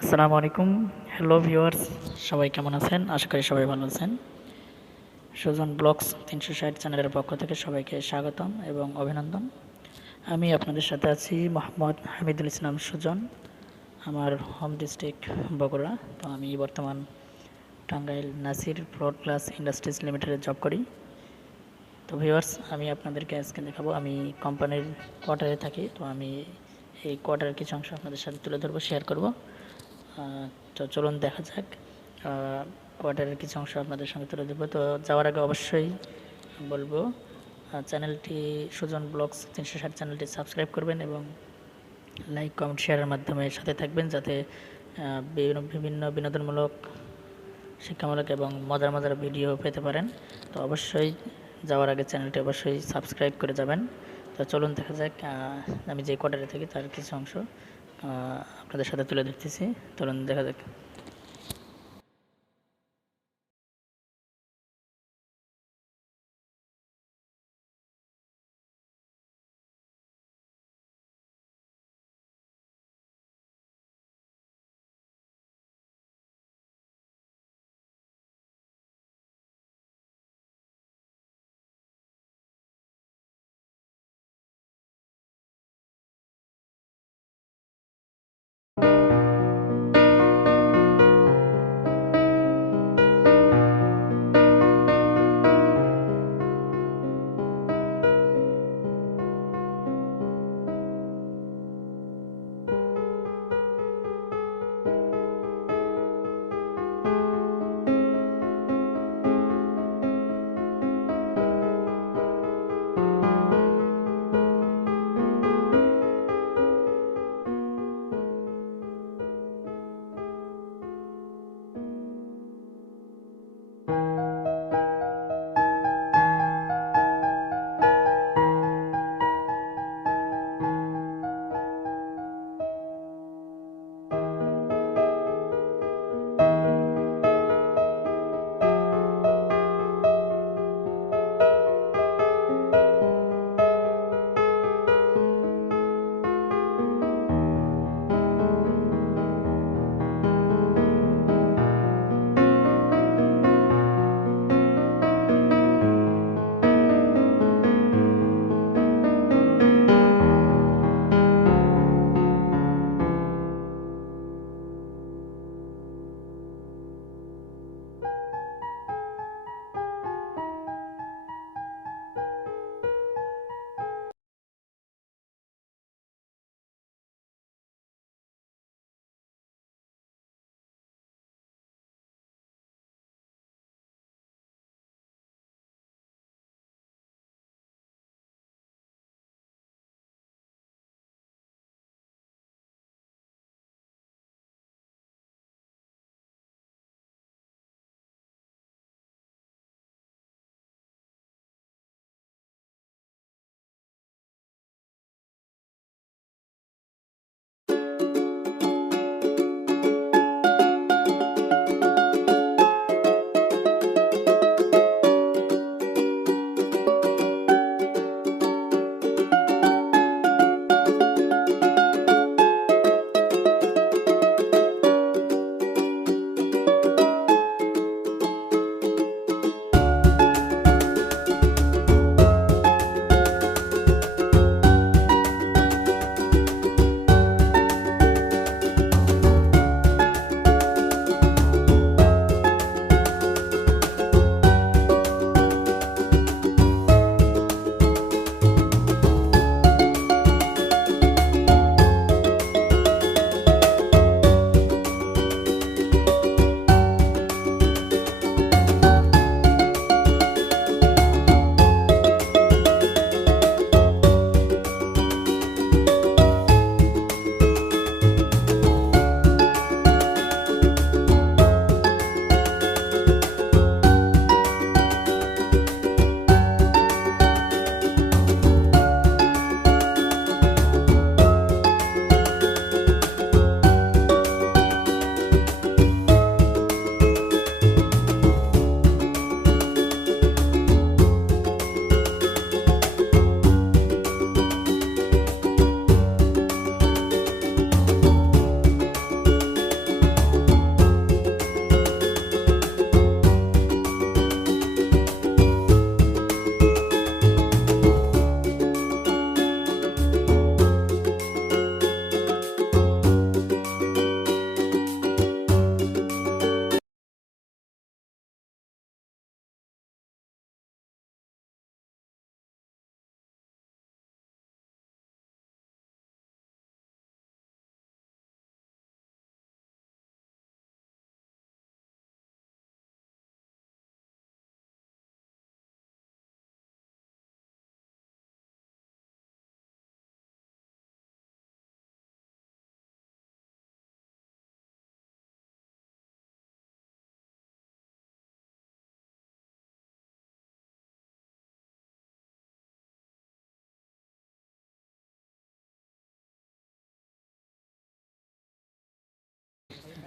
আসসালামু আলাইকুম। Hello viewers, সবাই কেমন আছেন? আশা করি সবাই ভালো আছেন। সুজন ব্লগস ৩৬০ চ্যানেলের পক্ষ থেকে সবাইকে স্বাগতম এবং অভিনন্দন। আমি আপনাদের সাথে আছি মোহাম্মদ হামিদুল ইসলাম সুজন। আমার হোম ডিস্ট্রিক্ট বগুড়া। তো আমি বর্তমান Tangail Nasir floor class industries লিমিটেডে জব করি। তো ভিউয়ার্স, আমি আপনাদেরকে আজকে দেখাবো আমি কোম্পানির কোয়ার্টারে থাকি। তো আমি এই কোয়ার্টারের কিছু অংশ আপনাদের সাথে তুলে ধরবো, শেয়ার করব। তো চলুন দেখা যাক। কোয়ার্টারের কিছু অংশ আপনাদের সঙ্গে তুলে দেবো। তো যাওয়ার আগে অবশ্যই বলবো, চ্যানেলটি সুজন ব্লগস ৩৬০ চ্যানেলটি সাবস্ক্রাইব করবেন এবং লাইক কমেন্ট শেয়ারের মাধ্যমে সাথে থাকবেন, যাতে বিভিন্ন বিনোদনমূলক, শিক্ষামূলক এবং মজার মজার ভিডিও পেতে পারেন। তো অবশ্যই যাওয়ার আগে চ্যানেলটি অবশ্যই সাবস্ক্রাইব করে যাবেন। তো চলুন দেখা যাক, আমি যে কোয়ার্টারে থাকি তার কিছু অংশ আপনাদের সাথে তুলে ধরতেছি। চলুন দেখা যাক।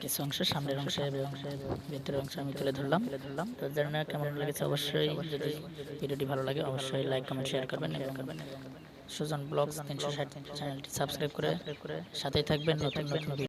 কিছু অংশ সামনের অংশে এবং ভিতরের অংশ আমি তুলে ধরলাম। তো জানি না কেমন লেগেছে, অবশ্যই যদি ভিডিওটি ভালো লাগে অবশ্যই লাইক কমেন্ট শেয়ার করবেন এবং সুজন ব্লগস 360 চ্যানেলটি সাবস্ক্রাইব করে সাথেই থাকবেন নতুন নতুন